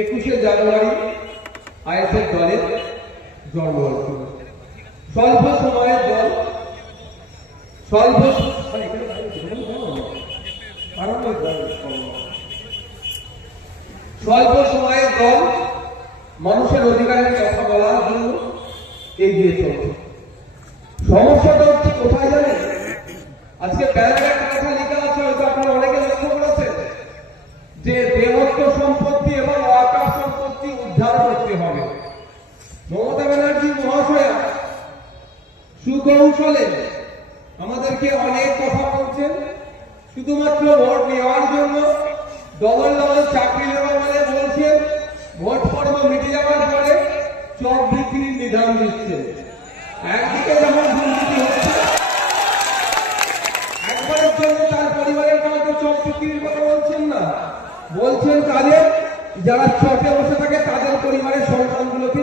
21শে জানুয়ারি ISF দলের জন্ম হয়েছিল। স্বল্প সময়ের দল, মানুষের অধিকারের কথা বলার জন্য এগিয়ে চলছে। সমস্যাটা হচ্ছে কোথায় জানেন? আজকে ব্যানারে একটা কথা লেখা আছে, হয়তো আপনারা অনেকে লক্ষ্য করেছেন, যে দেবত্ব সম্পত্তি এবং ওয়াকফ সম্পত্তি উদ্ধার করতে হবে। মমতা ব্যানার্জি মহাশয়া সুকৌশলে আমাদেরকে অনেক কথা বলছেন, শুধুমাত্র ভোট নেওয়ার জন্য ডবল ডবল চাকরি নেওয়া বলে বলছেন, ভোট পর্ব মিটে যাওয়ার পরে চক বিক্রির বিধান দিচ্ছেন। একদিকে যেমন দুর্নীতি হচ্ছে, একবারের জন্য তার পরিবারের কাউকে চক বিক্রির কথা বলছেন না, বলছেন তাদের যারা চকে বসে থাকে তাদের পরিবারের সন্তানগুলোকে